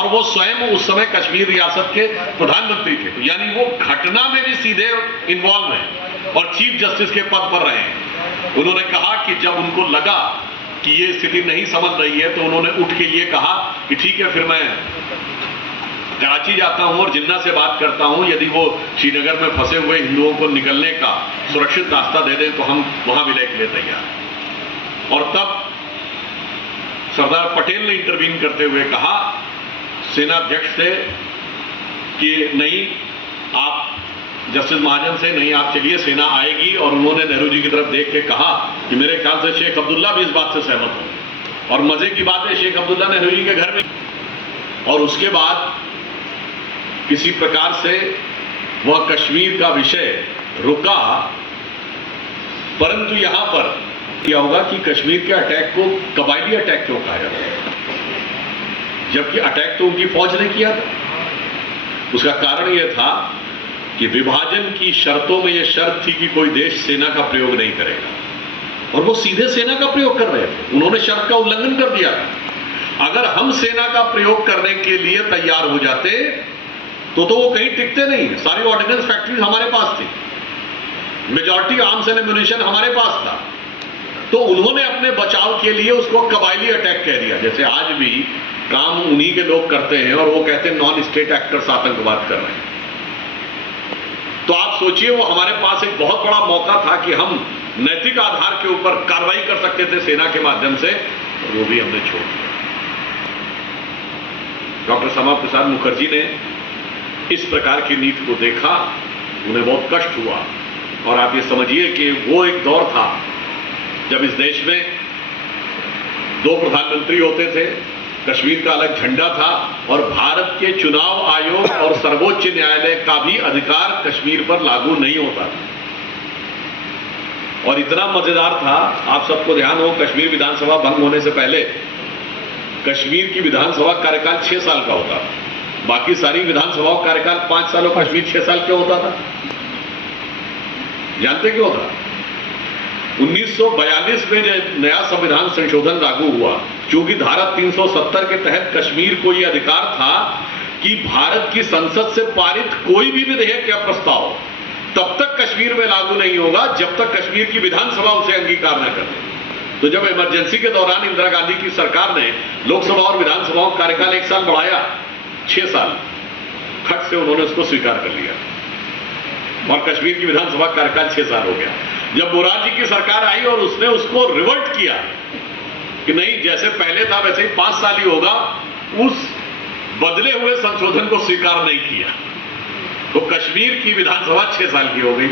और वो स्वयं उस समय कश्मीर रियासत के प्रधानमंत्री थे, यानी वो घटना में भी सीधे इन्वॉल्व हैं और चीफ जस्टिस के पद पर रहे हैं। उन्होंने कहा कि जब उनको लगा कि ये स्थिति नहीं समझ रही है तो उन्होंने उठ के ये कहा कि ठीक है, फिर मैं कराची जाता हूं और जिन्ना से बात करता हूं, यदि वो श्रीनगर में फंसे हुए हिंदुओं को निकलने का सुरक्षित रास्ता दे दें तो हम वहां विलय के लिए तैयार। और तब सरदार पटेल ने इंटरवीन करते हुए कहा सेना अध्यक्ष से कि नहीं, आप जस्टिस महाजन से नहीं, आप चलिए, सेना आएगी। और उन्होंने नेहरू जी की तरफ देख के कहा कि मेरे ख्याल से शेख अब्दुल्ला भी इस बात से सहमत होंगे। और मजे की बात है, शेख अब्दुल्ला नेहरू जी के घर में। और उसके बाद किसी प्रकार से वह कश्मीर का विषय रुका, परंतु यहां पर क्या होगा कि कश्मीर के अटैक को कबायली अटैक क्यों कहा जाता है, जबकि अटैक तो उनकी फौज ने किया था। उसका कारण यह था कि विभाजन की शर्तों में यह शर्त थी कि कोई देश सेना का प्रयोग नहीं करेगा, और वो सीधे सेना का प्रयोग कर रहे थे। उन्होंने शर्त का उल्लंघन कर दिया था। अगर हम सेना का प्रयोग करने के लिए तैयार हो जाते तो वो कहीं टिकते नहीं। सारी ऑर्डिनेंस फैक्ट्रीज हमारे पास थी, मेजॉरिटी आर्म्स एंड एम्युनिशन हमारे पास था। तो उन्होंने अपने बचाव के लिए उसको कबायली अटैक कह दिया। जैसे आज भी काम उन्हीं के लोग करते हैं और वो कहते हैं नॉन स्टेट एक्टर्स आतंकवाद कर रहे हैं। तो आप सोचिए, वो हमारे पास एक बहुत बड़ा मौका था कि हम नैतिक आधार के ऊपर कार्रवाई कर सकते थे सेना के माध्यम से, और वो भी हमने छोड़ दिया। डॉक्टर श्यामा प्रसाद मुखर्जी ने इस प्रकार की नीति को देखा, उन्हें बहुत कष्ट हुआ। और आप ये समझिए कि वो एक दौर था जब इस देश में 2 प्रधानमंत्री होते थे, कश्मीर का अलग झंडा था, और भारत के चुनाव आयोग और सर्वोच्च न्यायालय का भी अधिकार कश्मीर पर लागू नहीं होता था। और इतना मजेदार था, आप सबको ध्यान हो, कश्मीर विधानसभा भंग होने से पहले कश्मीर की विधानसभा कार्यकाल 6 साल का होता था। बाकी सारी विधानसभाओं का कार्यकाल 5 साल और कश्मीर 6 साल क्यों होता था? जानते क्यों था? 1942 में जब नया संविधान संशोधन लागू हुआ, चूंकि धारा 370 के तहत कश्मीर को यह अधिकार था कि भारत की संसद से पारित कोई भी विधेयक या प्रस्ताव तब तक कश्मीर में लागू नहीं होगा जब तक कश्मीर की विधानसभा उसे अंगीकार न कर दे। तो जब इमरजेंसी के दौरान इंदिरा गांधी की सरकार ने लोकसभा और विधानसभाओं का कार्यकाल 1 साल बढ़ाया, 6 साल, खट से उन्होंने उसको स्वीकार कर लिया और कश्मीर की विधानसभा का कार्यकाल 6 साल हो गया। जब मोरारजी की सरकार आई और उसने उसको रिवर्ट किया कि नहीं, जैसे पहले था वैसे ही 5 साल ही होगा, उस बदले हुए संशोधन को स्वीकार नहीं किया, तो कश्मीर की विधानसभा 6 साल की हो गई।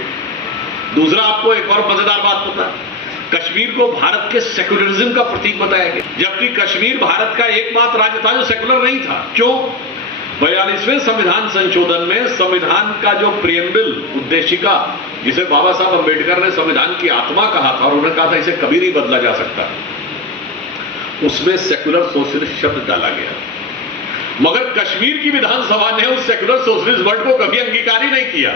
दूसरा, आपको एक और मजेदार बात पता है, कश्मीर को भारत के सेक्युलरिज्म का प्रतीक बताया गया, जबकि कश्मीर भारत का एकमात्र राज्य था जो सेक्युलर नहीं था। क्यों? 42वें संविधान संशोधन में संविधान का जो प्रियम्बल, उद्देशिका, जिसे बाबा साहब अंबेडकर ने संविधान की आत्मा कहा था और उन्होंने कहा था इसे कभी नहीं बदला जा सकता, उसमें सेक्युलर सोशलिस्ट शब्द डाला गया। मगर कश्मीर की विधानसभा ने उस सेक्युलर सोशलिस्ट वर्ड को कभी अंगीकार ही नहीं किया।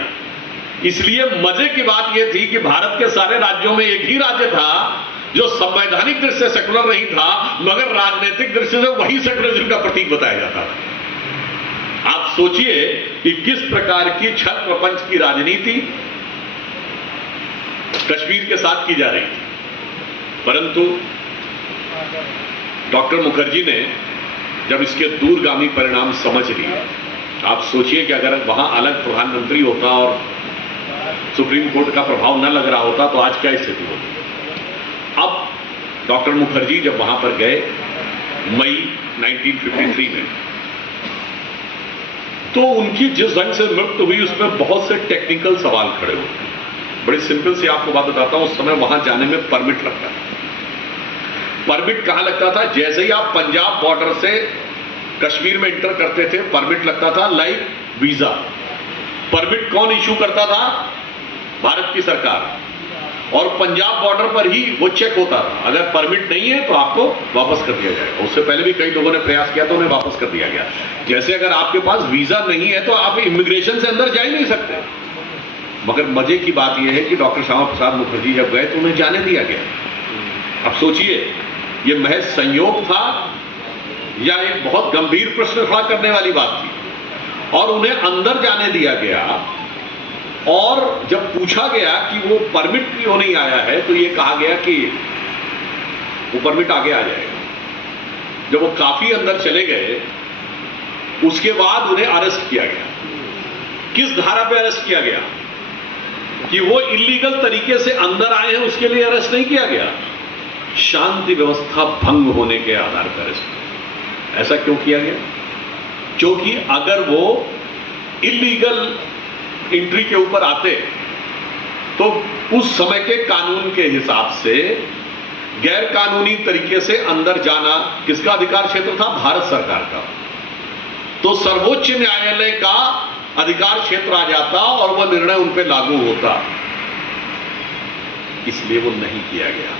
इसलिए मजे की बात यह थी कि भारत के सारे राज्यों में एक ही राज्य था जो संवैधानिक दृष्टि से सेक्युलर नहीं था, मगर राजनीतिक दृष्टि से वही सेक्युलरिज्म का प्रतीक बताया जाता था। आप सोचिए कि किस प्रकार की छल प्रपंच की राजनीति कश्मीर के साथ की जा रही थी। परंतु डॉक्टर मुखर्जी ने जब इसके दूरगामी परिणाम समझ लिए, आप सोचिए कि अगर वहां अलग प्रधानमंत्री होता और सुप्रीम कोर्ट का प्रभाव न लग रहा होता तो आज क्या स्थिति होती। अब डॉक्टर मुखर्जी जब वहां पर गए मई 1953 में, तो उनकी जिस ढंग से मृत्यु हुई उसमें बहुत से टेक्निकल सवाल खड़े हुए। बड़ी सिंपल सी आपको बात बताता हूं, उस समय वहां जाने में परमिट लगता था। परमिट कहां लगता था? जैसे ही आप पंजाब बॉर्डर से कश्मीर में इंटर करते थे परमिट लगता था, लाइक वीजा। परमिट कौन इशू करता था? भारत की सरकार। और पंजाब बॉर्डर पर ही वो चेक होता था, अगर परमिट नहीं है तो आपको वापस कर दिया जाएगा। उससे पहले भी कई लोगों ने प्रयास किया तो उन्हें वापस कर दिया गया। जैसे अगर आपके पास वीजा नहीं है तो आप इमिग्रेशन से अंदर जा ही नहीं सकते। मगर मजे की बात यह है कि डॉक्टर श्यामा प्रसाद मुखर्जी जब गए तो उन्हें जाने दिया गया। अब सोचिए, ये महज संयोग था या एक बहुत गंभीर प्रश्न खड़ा करने वाली बात थी और उन्हें अंदर जाने दिया गया। और जब पूछा गया कि वो परमिट क्यों नहीं आया है तो ये कहा गया कि वो परमिट आगे आ जाएगा। जब वो काफी अंदर चले गए उसके बाद उन्हें अरेस्ट किया गया। किस धारा पे अरेस्ट किया गया? कि वो इलीगल तरीके से अंदर आए हैं उसके लिए अरेस्ट नहीं किया गया, शांति व्यवस्था भंग होने के आधार पर अरेस्ट किया। ऐसा क्यों किया गया? क्योंकि अगर वो इलीगल एंट्री के ऊपर आते तो उस समय के कानून के हिसाब से गैर कानूनी तरीके से अंदर जाना किसका अधिकार क्षेत्र था? भारत सरकार का। तो सर्वोच्च न्यायालय का अधिकार क्षेत्र आ जाता और वह निर्णय उन पर लागू होता। इसलिए वो नहीं किया गया।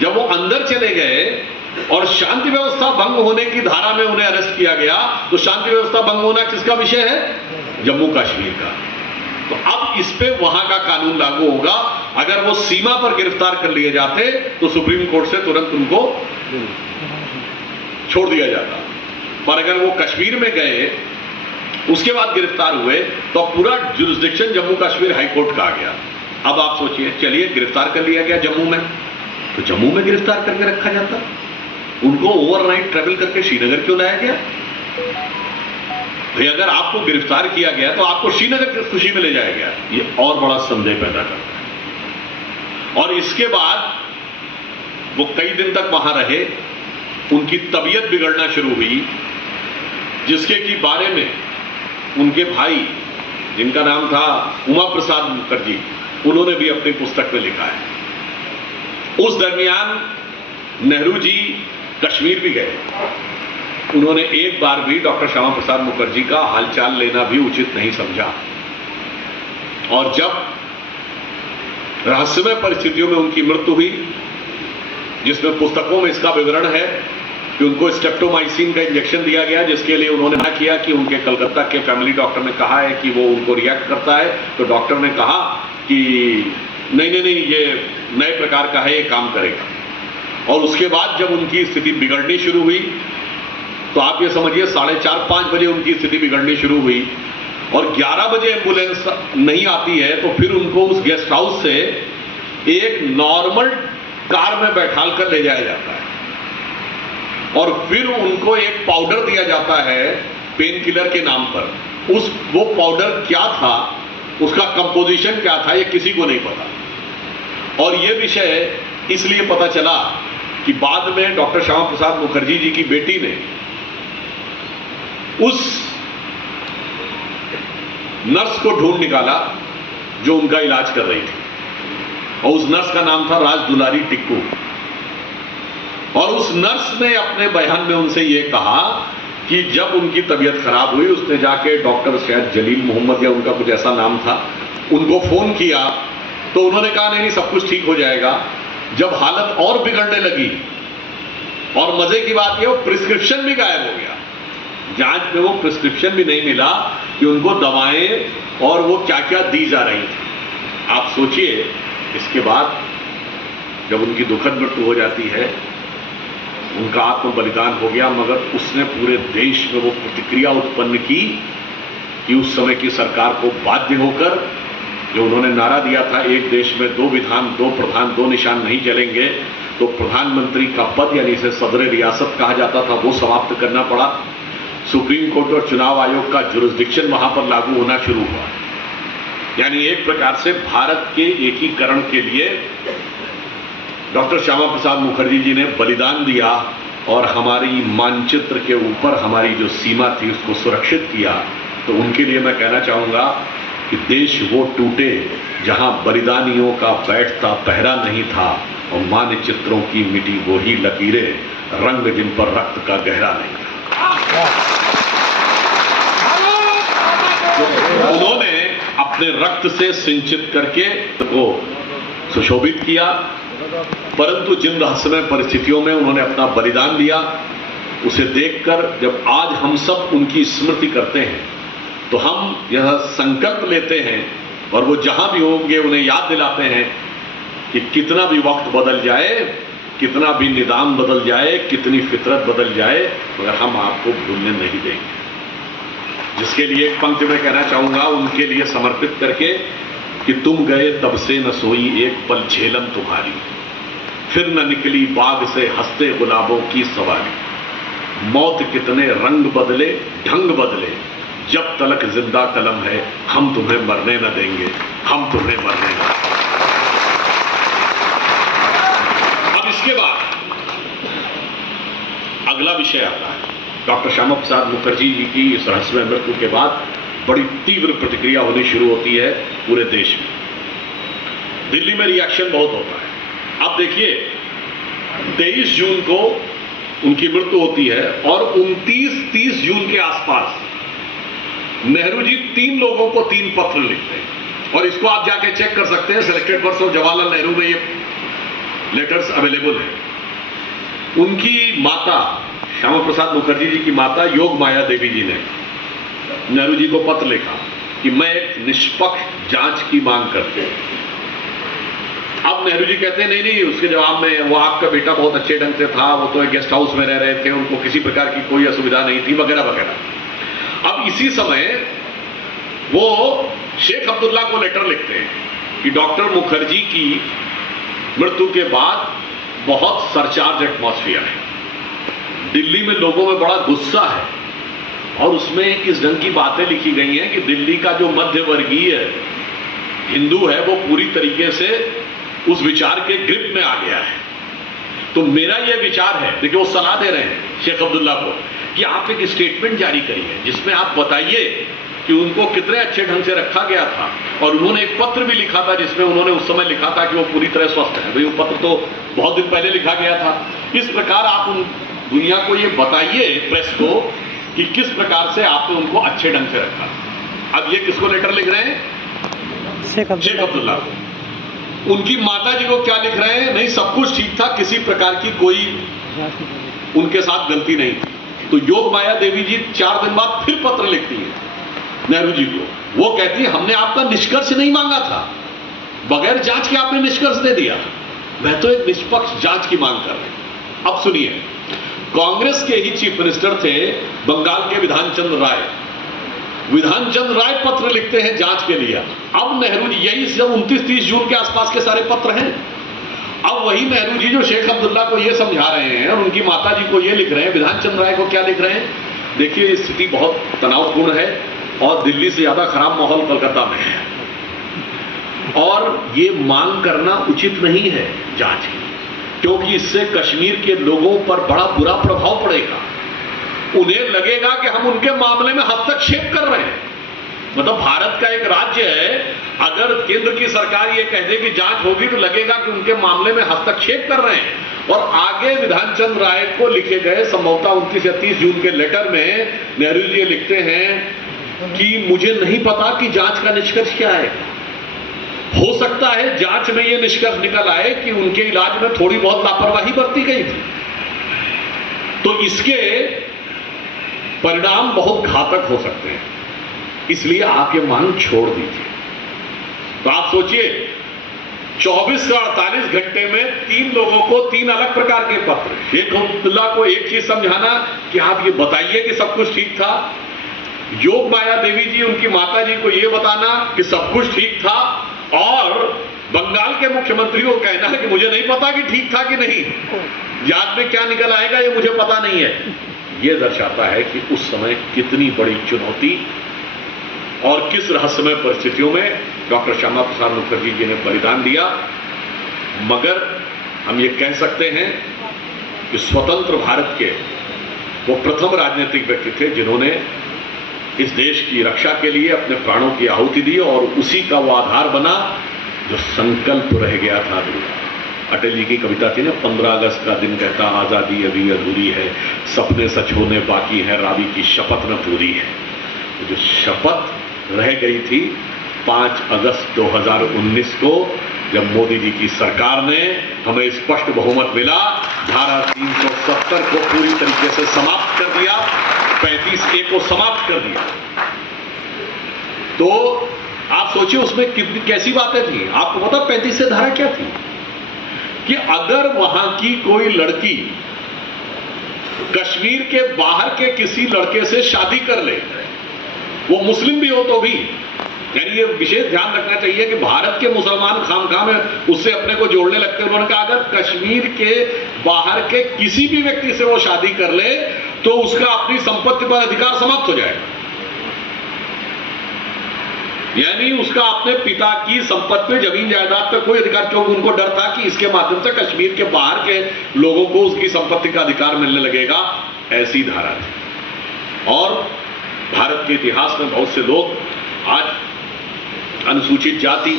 जब वो अंदर चले गए और शांति व्यवस्था भंग होने की धारा में उन्हें अरेस्ट किया गया तो शांति व्यवस्था भंग होना किसका विषय है? जम्मू कश्मीर का। तो अब इस पे वहां का कानून लागू होगा। अगर वो सीमा पर गिरफ्तार कर लिए जाते तो सुप्रीम कोर्ट से तुरंत उनको छोड़ दिया जाता, पर अगर वो कश्मीर में गए उसके बाद गिरफ्तार हुए तो पूरा जुरिस्डिक्शन जम्मू कश्मीर हाईकोर्ट का आ गया। अब आप सोचिए, चलिए गिरफ्तार कर लिया गया जम्मू में, तो जम्मू में गिरफ्तार करके रखा जाता, उनको ओवरनाइट ट्रेवल करके श्रीनगर क्यों लाया गया? भाई अगर आपको गिरफ्तार किया गया तो आपको श्रीनगर किस खुशी में ले जाया गया? ये और बड़ा संदेह पैदा करता है। और इसके बाद वो कई दिन तक वहां रहे, उनकी तबीयत बिगड़ना शुरू हुई, जिसके की बारे में उनके भाई जिनका नाम था उमा प्रसाद मुखर्जी, उन्होंने भी अपनी पुस्तक में लिखा है। उस दरमियान नेहरू जी कश्मीर भी गए। उन्होंने एक बार भी डॉक्टर श्यामा प्रसाद मुखर्जी का हालचाल लेना भी उचित नहीं समझा। और जब रहस्यमय परिस्थितियों में उनकी मृत्यु हुई, जिसमें पुस्तकों में इसका विवरण है कि उनको स्टेप्टोमाइसिन का इंजेक्शन दिया गया, जिसके लिए उन्होंने मना किया कि उनके कलकत्ता के फैमिली डॉक्टर ने कहा है कि वो उनको रिएक्ट करता है, तो डॉक्टर ने कहा कि नहीं, ये नए प्रकार का है, ये काम करेगा। और उसके बाद जब उनकी स्थिति बिगड़नी शुरू हुई तो आप ये समझिए 4:30-5 बजे उनकी स्थिति बिगड़नी शुरू हुई और 11 बजे एम्बुलेंस नहीं आती है तो फिर उनको उस गेस्ट हाउस से एक नॉर्मल कार में बैठाल कर ले जाया जाता है और फिर उनको एक पाउडर दिया जाता है पेन किलर के नाम पर। वो पाउडर क्या था, उसका कंपोजिशन क्या था, ये किसी को नहीं पता। और ये विषय इसलिए पता चला कि बाद में डॉक्टर श्यामा प्रसाद मुखर्जी जी की बेटी ने उस नर्स को ढूंढ निकाला जो उनका इलाज कर रही थी, और उस नर्स का नाम था राज दुलारी टिक्कू। और उस नर्स ने अपने बयान में उनसे यह कहा कि जब उनकी तबीयत खराब हुई, उसने जाके डॉक्टर शायद जलील मोहम्मद या उनका कुछ ऐसा नाम था, उनको फोन किया तो उन्होंने कहा नहीं सब कुछ ठीक हो जाएगा। जब हालत और बिगड़ने लगी, और मजे की बात यह, वो प्रिस्क्रिप्शन भी गायब हो गया। जांच में वो प्रिस्क्रिप्शन भी नहीं मिला कि उनको दवाएं और वो क्या क्या दी जा रही थी। आप सोचिए, इसके बाद जब उनकी दुखद मृत्यु हो जाती है, उनका आत्म बलिदान हो गया, मगर उसने पूरे देश में वो प्रतिक्रिया उत्पन्न की कि उस समय की सरकार को बाध्य होकर जो उन्होंने नारा दिया था, एक देश में 2 विधान 2 प्रधान 2 निशान नहीं चलेंगे, तो प्रधानमंत्री का पद यानी इसे सदर रियासत कहा जाता था, वो समाप्त करना पड़ा। सुप्रीम कोर्ट और चुनाव आयोग का जुरिस्डिक्शन वहां पर लागू होना शुरू हुआ। यानी एक प्रकार से भारत के एकीकरण के लिए डॉक्टर श्यामा प्रसाद मुखर्जी जी ने बलिदान दिया और हमारी मानचित्र के ऊपर हमारी जो सीमा थी उसको सुरक्षित किया। तो उनके लिए मैं कहना चाहूँगा कि देश वो टूटे जहाँ बलिदानियों का बैठता पहरा नहीं था और मानचित्रों की मिटी वो ही लकीरें, रंग जिन पर रक्त का गहरा नहीं था। तो उन्होंने अपने रक्त से सिंचित करके को सुशोभित किया, परंतु जिन रहस्यमय परिस्थितियों में उन्होंने अपना बलिदान दिया, उसे देखकर जब आज हम सब उनकी स्मृति करते हैं तो हम यह संकल्प लेते हैं और वो जहां भी होंगे उन्हें याद दिलाते हैं कि कितना भी वक्त बदल जाए, कितना भी निदान बदल जाए, कितनी फितरत बदल जाए, मगर हम आपको भूलने नहीं देंगे। जिसके लिए एक पंक्ति में कहना चाहूंगा उनके लिए समर्पित करके कि तुम गए तब से न सोई एक पल झेलम तुम्हारी, फिर न निकली बाग से हंसते गुलाबों की सवारी। मौत कितने रंग बदले ढंग बदले, जब तलक जिंदा कलम है हम तुम्हें मरने न देंगे, हम तुम्हें मरने न देंगे। अब इसके बाद अगला विषय आता है। डॉक्टर श्यामा प्रसाद मुखर्जी जी की इस रहस्यमय मृत्यु के बाद बड़ी तीव्र प्रतिक्रिया होनी शुरू होती है पूरे देश में। दिल्ली में रिएक्शन बहुत होता है। अब देखिए 23 जून को उनकी मृत्यु होती है और 29-30 जून के आसपास नेहरू जी 3 लोगों को 3 पत्र लिखते हैं और इसको आप जाके चेक कर सकते हैं। Selected works of Jawaharlal Nehru में ये लेटर्स अवेलेबल है। उनकी माता श्यामा प्रसाद मुखर्जी जी की माता योग माया देवी जी ने नेहरू जी को पत्र लिखा कि मैं एक निष्पक्ष जांच की मांग करते हैं। अब नेहरू जी कहते हैं नहीं नहीं, उसके जवाब में वो आपका बेटा बहुत अच्छे ढंग से था, वो तो एक गेस्ट हाउस में रह रहे थे, उनको किसी प्रकार की कोई असुविधा नहीं थी वगैरह वगैरह। अब इसी समय वो शेख अब्दुल्ला को लेटर लिखते हैं कि डॉक्टर मुखर्जी की मृत्यु के बाद बहुत सरचार्ज एटमॉस्फेयर है, दिल्ली में लोगों में बड़ा गुस्सा है और उसमें इस ढंग की बातें लिखी गई हैं कि दिल्ली का जो मध्य वर्गीय हिंदू है वो पूरी तरीके से उस विचार के ग्रिप में आ गया है। तो मेरा यह विचार है, देखिए वो सलाह दे रहे हैं शेख अब्दुल्ला को कि आप एक स्टेटमेंट जारी करिए जिसमें आप बताइए कि उनको कितने अच्छे ढंग से रखा गया था। और उन्होंने एक पत्र भी लिखा था जिसमें उन्होंने उस समय लिखा था कि वो पूरी तरह स्वस्थ है। भाई वो पत्र तो बहुत दिन पहले लिखा गया था। इस प्रकार आप उन दुनिया को ये बताइए, प्रेस को, कि किस प्रकार से आपने उनको अच्छे ढंग से रखा। अब ये किसको लेटर लिख रहे हैं? शेख अब्दुल्ला को। उनकी माता जी को क्या लिख रहे हैं? नहीं, सब कुछ ठीक था, किसी प्रकार की कोई उनके साथ गलती नहीं थी। तो योग माया देवी जी 4 दिन बाद फिर पत्र लिखती है नेहरू जी को। वो कहती है हमने आपका निष्कर्ष नहीं मांगा था, बगैर जांच के आपने निष्कर्ष दे दिया, मैं तो एक निष्पक्ष जांच की मांग कर रही हूं। अब सुनिए, कांग्रेस के ही चीफ मिनिस्टर थे बंगाल के विधानचंद्र राय। विधानचंद्र राय पत्र लिखते हैं जांच के लिए। अब नेहरू जी, यही जब 29-30 जून के आसपास के सारे पत्र हैं, अब वही नेहरू जी जो शेख अब्दुल्ला को ये समझा रहे हैं और उनकी माता जी को ये लिख रहे हैं, विधानचंद्र राय को क्या लिख रहे हैं? देखिए ये स्थिति बहुत तनावपूर्ण है और दिल्ली से ज्यादा खराब माहौल कोलकाता में है और ये मांग करना उचित नहीं है जांच की, क्योंकि इससे कश्मीर के लोगों पर बड़ा बुरा प्रभाव पड़ेगा। उन्हें लगेगा कि हम उनके मामले में हस्तक्षेप कर रहे हैं। मतलब भारत का एक राज्य है, अगर केंद्र की सरकार ये कह दे कि जांच होगी तो लगेगा कि उनके मामले में हस्तक्षेप कर रहे हैं। और आगे विधानचंद्र राय को लिखे गए संभवतः 29 या 30 जून के लेटर में नेहरू जी लिखते हैं कि मुझे नहीं पता कि जांच का निष्कर्ष क्या है। हो सकता है जांच में यह निष्कर्ष निकल आए कि उनके इलाज में थोड़ी बहुत लापरवाही बरती गई थी, तो इसके परिणाम बहुत घातक हो सकते हैं, इसलिए आप ये मांग छोड़ दीजिए। तो आप सोचिए 24 से 48 घंटे में 3 लोगों को 3 अलग प्रकार के पत्र। शेख अब्दुल्ला को एक चीज समझाना कि आप ये बताइए कि सब कुछ ठीक था, योग माया देवी जी उनकी माता जी को यह बताना कि सब कुछ ठीक था, और बंगाल के मुख्यमंत्री को कहना है कि मुझे नहीं पता कि ठीक था कि नहीं, याद में क्या निकल आएगा ये मुझे पता नहीं है। यह दर्शाता है कि उस समय कितनी बड़ी चुनौती और किस रहस्यमय परिस्थितियों में डॉक्टर श्यामा प्रसाद मुखर्जी जी ने बलिदान दिया। मगर हम ये कह सकते हैं कि स्वतंत्र भारत के वो प्रथम राजनीतिक व्यक्ति थे जिन्होंने इस देश की रक्षा के लिए अपने प्राणों की आहुति दी, और उसी का वो आधार बना जो संकल्प रह गया था अधूरा। अटल जी की कविता थी ना, 15 अगस्त का दिन कहता आजादी अभी अधूरी है, सपने सच होने बाकी है, रावी की शपथ न पूरी है। तो जो शपथ रह गई थी 5 अगस्त 2019 को, जब मोदी जी की सरकार ने हमें स्पष्ट बहुमत मिला, धारा 370 को पूरी तरीके से समाप्त कर दिया, 35A को समाप्त कर दिया। तो आप सोचिए उसमें कितनी कैसी बातें थी। आपको पता 35A धारा क्या थी? कि अगर वहां की कोई लड़की कश्मीर के बाहर के किसी लड़के से शादी कर ले, वो मुस्लिम भी हो तो भी, यानी ये विशेष ध्यान रखना चाहिए कि भारत के मुसलमान खामखा में उससे अपने को जोड़ने लगते हैं। उन्होंने कहा अगर कश्मीर के बाहर के किसी भी व्यक्ति से वो शादी कर ले तो उसका अपनी संपत्ति पर अधिकार समाप्त हो जाएगा, यानी उसका अपने पिता की संपत्ति पे, जमीन जायदाद पे कोई अधिकार, क्योंकि उनको डर था कि इसके माध्यम से कश्मीर के बाहर के लोगों को उसकी संपत्ति का अधिकार मिलने लगेगा, ऐसी धारा थी। और भारत के इतिहास में बहुत से लोग आज अनुसूचित जाति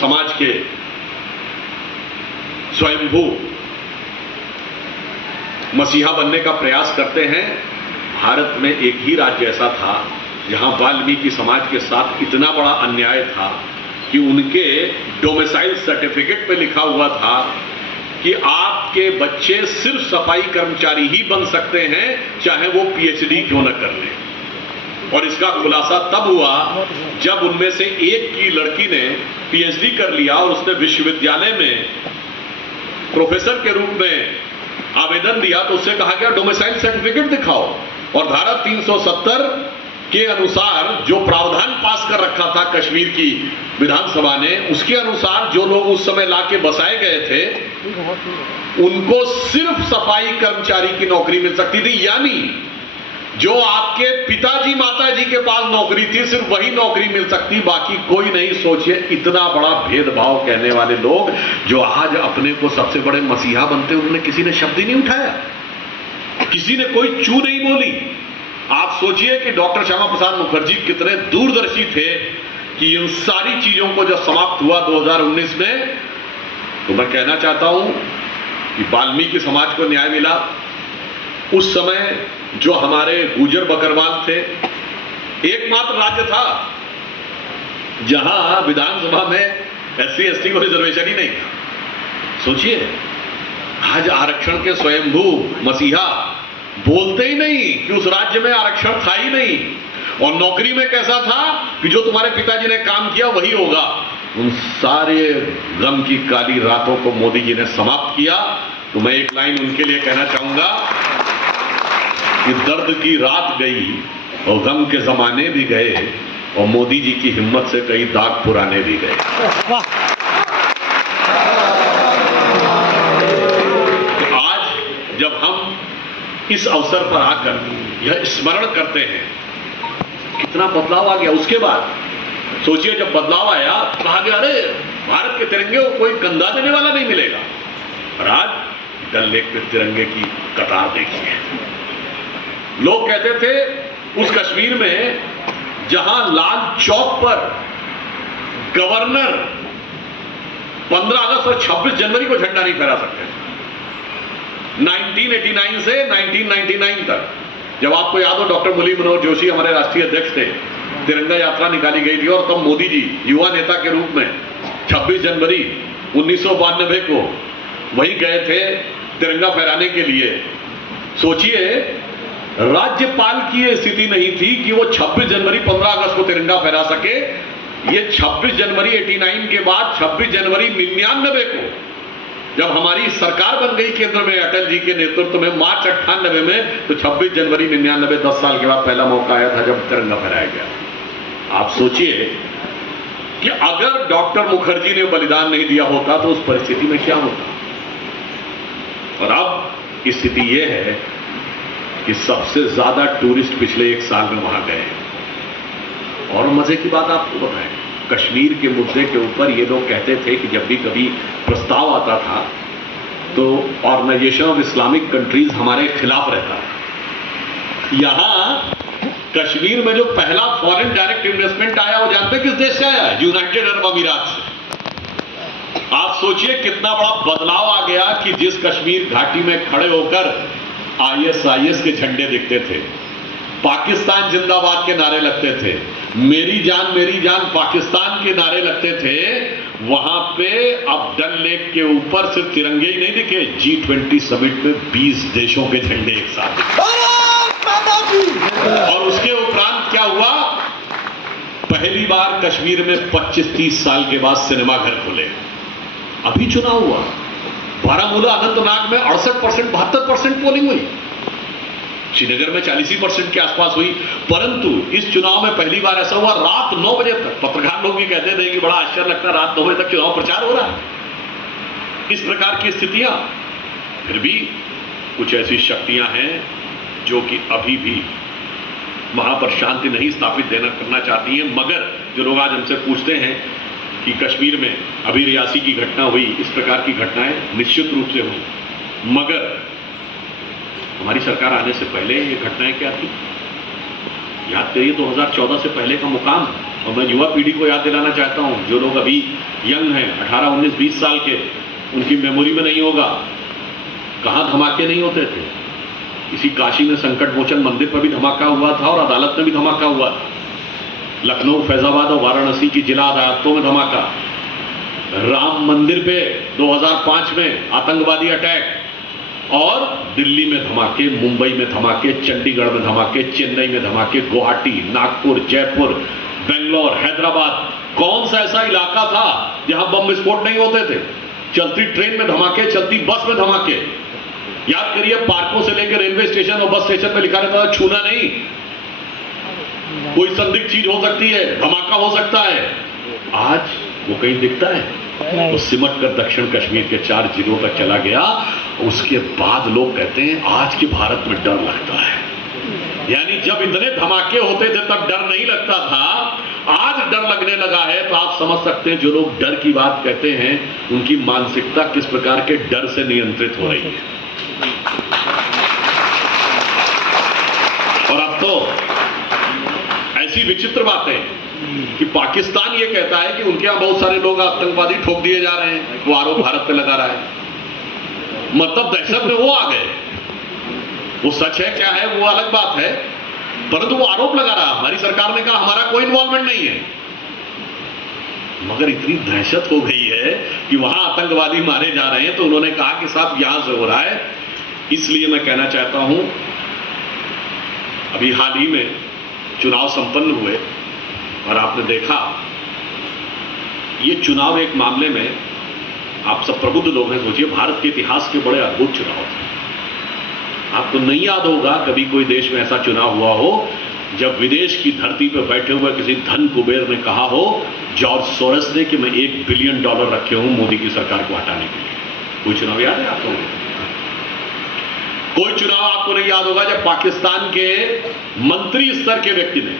समाज के स्वयंभू मसीहा बनने का प्रयास करते हैं। भारत में एक ही राज्य ऐसा था जहां वाल्मीकि समाज के साथ इतना बड़ा अन्याय था कि उनके डोमिसाइल सर्टिफिकेट पे लिखा हुआ था कि आपके बच्चे सिर्फ सफाई कर्मचारी ही बन सकते हैं, चाहे वो पीएचडी क्यों न कर लें। और इसका खुलासा तब हुआ जब उनमें से एक की लड़की ने पीएचडी कर लिया और उसने विश्वविद्यालय में प्रोफेसर के रूप में आवेदन दिया, तो उससे कहा गया डोमिसाइल सर्टिफिकेट दिखाओ। और धारा 370 के अनुसार जो प्रावधान पास कर रखा था कश्मीर की विधानसभा ने, उसके अनुसार जो लोग उस समय लाके बसाए गए थे उनको सिर्फ सफाई कर्मचारी की नौकरी मिल सकती थी, यानी जो आपके पिताजी माताजी के पास नौकरी थी सिर्फ वही नौकरी मिल सकती, बाकी कोई नहीं। सोचिए इतना बड़ा भेदभाव कहने वाले लोग जो आज अपने को सबसे बड़े मसीहा बनते, उन्होंने किसी ने शब्द ही नहीं उठाया, किसी ने कोई चू नहीं बोली। आप सोचिए कि डॉक्टर श्यामा प्रसाद मुखर्जी कितने दूरदर्शी थे कि इन सारी चीजों को जब समाप्त हुआ 2019 में, तो मैं कहना चाहता हूं कि वाल्मीकि समाज को न्याय मिला। उस समय जो हमारे गुजर बकरवाल थे, एकमात्र राज्य था जहां विधानसभा में एससी एसटी को रिजर्वेशन ही नहीं था। सोचिए आज आरक्षण के स्वयंभू मसीहा बोलते ही नहीं कि उस राज्य में आरक्षण था ही नहीं। और नौकरी में कैसा था कि जो तुम्हारे पिताजी ने काम किया वही होगा। उन सारे गम की काली रातों को मोदी जी ने समाप्त किया। तो मैं एक लाइन उनके लिए कहना चाहूंगा कि दर्द की रात गई और गम के जमाने भी गए और मोदी जी की हिम्मत से कई दाग पुराने भी गए। तो आज जब हम इस अवसर पर आकर यह स्मरण करते हैं कितना बदलाव आ गया। उसके बाद सोचिए जब बदलाव आया कहा गया अरे भारत के तिरंगे को कोई कंधा देने वाला नहीं मिलेगा। और आज डल लेक पे तिरंगे की कतार देखिए। लोग कहते थे उस कश्मीर में जहां लाल चौक पर गवर्नर 15 अगस्त और 26 जनवरी को झंडा नहीं फहरा सकते। 1989 से 1999 तक, जब आपको याद हो डॉक्टर मुरली मनोहर जोशी हमारे राष्ट्रीय अध्यक्ष थे, तिरंगा यात्रा निकाली गई थी और तब मोदी जी युवा नेता के रूप में 26 जनवरी 1992 को वहीं गए थे तिरंगा फहराने के लिए। सोचिए राज्यपाल की यह स्थिति नहीं थी कि वो 26 जनवरी 15 अगस्त को तिरंगा फहरा सके। ये 26 जनवरी 89 के बाद 26 जनवरी 99 को जब हमारी सरकार बन गई केंद्र में अटल जी के नेतृत्व में मार्च 98 में, तो 26 जनवरी 99 10 साल के बाद पहला मौका आया था जब तिरंगा फहराया गया। आप सोचिए कि अगर डॉक्टर मुखर्जी ने बलिदान नहीं दिया होता तो उस परिस्थिति में क्या होता। और अब स्थिति यह है कि सबसे ज्यादा टूरिस्ट पिछले एक साल में वहां गए। और मजे की बात आपको बताएं, कश्मीर के मुद्दे के ऊपर ये लोग कहते थे कि जब भी कभी प्रस्ताव आता था तो ऑर्गेनाइजेशन ऑफ इस्लामिक कंट्रीज हमारे खिलाफ रहता है। यहां कश्मीर में जो पहला फॉरेन डायरेक्ट इन्वेस्टमेंट आया वो जानते किस देश से आया? यूनाइटेड अरब अमीरात से। आप सोचिए कितना बड़ा बदलाव आ गया कि जिस कश्मीर घाटी में खड़े होकर आईएसआईएस के झंडे दिखते थे, पाकिस्तान जिंदाबाद के नारे लगते थे, मेरी जान पाकिस्तान के नारे लगते थे, वहां पे अब डल लेक के ऊपर सिर्फ तिरंगे ही नहीं दिखे, G20 समिट में 20 देशों के झंडे एक साथ दिखे। और उसके उपरांत क्या हुआ? पहली बार कश्मीर में 25-30 साल के बाद सिनेमा घर खुले। अभी चुनाव हुआ, बारामूला अनंतनाग में 68%, 72% पोलिंग हुई, श्रीनगर में 40% के आसपास हुई। परंतु इस चुनाव में पहली बार ऐसा हुआ रात 9 बजे तक, पत्रकार लोग भी कहते थे कि बड़ा आश्चर्य लगता है, रात 9 बजे तक चुनाव प्रचार हो रहा है। इस प्रकार की स्थितियां, फिर भी कुछ ऐसी शक्तियां हैं जो कि अभी भी वहां पर शांति नहीं स्थापित करना चाहती हैं। मगर जो लोग आज हमसे पूछते हैं कि कश्मीर में अभी रियासी की घटना हुई, इस प्रकार की घटनाएं निश्चित रूप से हुई, मगर हमारी सरकार आने से पहले ये घटनाएं क्या थी? याद करिए 2014 से पहले का मुकाम। और मैं युवा पीढ़ी को याद दिलाना चाहता हूं, जो लोग अभी यंग हैं, 18, 19, 20 साल के, उनकी मेमोरी में नहीं होगा कहां धमाके नहीं होते थे। इसी काशी में संकट मोचन मंदिर पर भी धमाका हुआ था और अदालत में भी धमाका हुआ था। लखनऊ, फैजाबाद और वाराणसी की जिला अदालतों में धमाका। राम मंदिर पे 2005 में आतंकवादी अटैक, और दिल्ली में धमाके, मुंबई में धमाके, चंडीगढ़ में धमाके, चेन्नई में धमाके, गुवाहाटी, नागपुर, जयपुर, बेंगलोर, हैदराबाद। कौन सा ऐसा इलाका था जहां बम विस्फोट नहीं होते थे? चलती ट्रेन में धमाके, चलती बस में धमाके। याद करिए, पार्कों से लेकर रेलवे स्टेशन और बस स्टेशन में लिखा रहता था छूना नहीं, कोई संदिग्ध चीज हो सकती है, धमाका हो सकता है। आज वो कहीं दिखता है? वो सिमट कर दक्षिण कश्मीर के 4 जिलों तक चला गया। उसके बाद लोग कहते हैं आज के भारत में डर लगता है। यानी जब इतने धमाके होते थे तब डर नहीं लगता था, आज डर लगने लगा है। तो आप समझ सकते हैं जो लोग डर की बात कहते हैं उनकी मानसिकता किस प्रकार के डर से नियंत्रित हो रही है। और अब तो ऐसी विचित्र बातें कि पाकिस्तान ये कहता है कि उनके यहां बहुत सारे लोग आतंकवादी ठोक दिए जा रहे हैं, वो आरोप भारत पे लगा रहा है। मतलब दहशत में वो आ गए। वो सच है क्या है वो अलग बात है, परंतु वो आरोप लगा रहा। हमारी सरकार ने कहा हमारा कोई इन्वॉल्वमेंट नहीं है। मगर इतनी दहशत हो गई है कि वहां आतंकवादी मारे जा रहे हैं, तो उन्होंने कहा कि साहब यहां से हो रहा है। इसलिए मैं कहना चाहता हूं, अभी हाल ही में चुनाव संपन्न हुए और आपने देखा ये चुनाव एक मामले में, आप सब प्रबुद्ध लोग हैं, सोचिए भारत के इतिहास के बड़े अद्भुत चुनाव थे। आपको नहीं याद होगा कभी कोई देश में ऐसा चुनाव हुआ हो जब विदेश की धरती पर बैठे हुए किसी धन कुबेर ने कहा हो, जॉर्ज सोरस ने, कि मैं $1 बिलियन रखे हूं मोदी की सरकार को हटाने के लिए। कोई चुनाव याद है आपको? कोई चुनाव आपको नहीं याद होगा जब पाकिस्तान के मंत्री स्तर के व्यक्ति ने,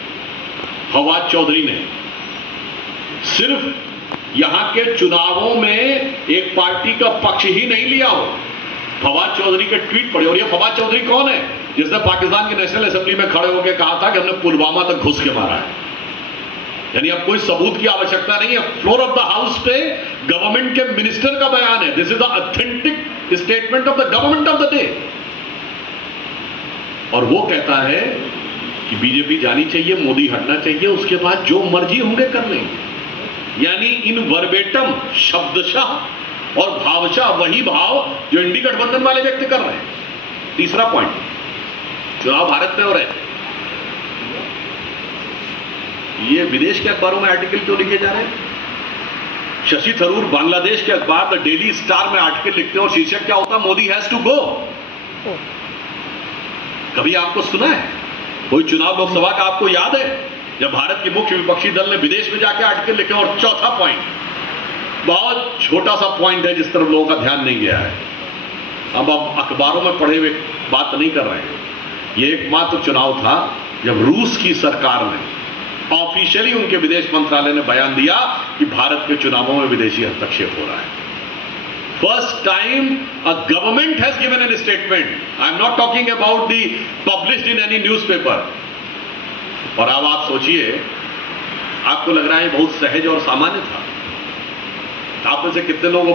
फवाद चौधरी ने, सिर्फ यहां के चुनावों में एक पार्टी का पक्ष ही नहीं लिया हो। फवाद चौधरी के ट्वीट पढ़े। और ये फवाद चौधरी कौन है जिसने पाकिस्तान की नेशनल असेंबली में खड़े होकर कहा था कि हमने पुलवामा तक घुस के मारा है। यानी अब कोई सबूत की आवश्यकता नहीं है, फ्लोर ऑफ द हाउस पे गवर्नमेंट के मिनिस्टर का बयान है। This is the authentic statement of the government of the day. और वो कहता है कि बीजेपी जानी चाहिए, मोदी हटना चाहिए, उसके बाद जो मर्जी होंगे कर लेंगे। यानी इन वर्बेटम, शब्दशः और भावशः वही भाव जो इंडी गठबंधन वाले व्यक्त कर रहे हैं। तीसरा पॉइंट, चुनाव भारत में हो रहे हैं, ये विदेश के अखबारों में आर्टिकल क्यों लिखे जा रहे हैं? शशि थरूर बांग्लादेश के अखबार द डेली स्टार में आर्टिकल लिखते हैं और शीर्षक क्या होता है? Modi has to go. कभी आपको सुना है कोई चुनाव लोकसभा का? आपको याद है जब भारत के मुख्य विपक्षी दल ने विदेश में जाकर आर्टिकल लिखे? और चौथा पॉइंट, बहुत छोटा सा पॉइंट है जिस तरफ लोगों का ध्यान नहीं गया है। अब अखबारों में पढ़े हुए बात नहीं कर रहे हैं। यह एकमात्र चुनाव था जब रूस की सरकार ने ऑफिशियली, उनके विदेश मंत्रालय ने बयान दिया कि भारत के चुनावों में विदेशी हस्तक्षेप हो रहा है। First time a government has given a statement. I am not talking about the published in any newspaper. और अब आप सोचिए, आपको लग रहा है बहुत सहज और सामान्य था। आप में से कितने लोग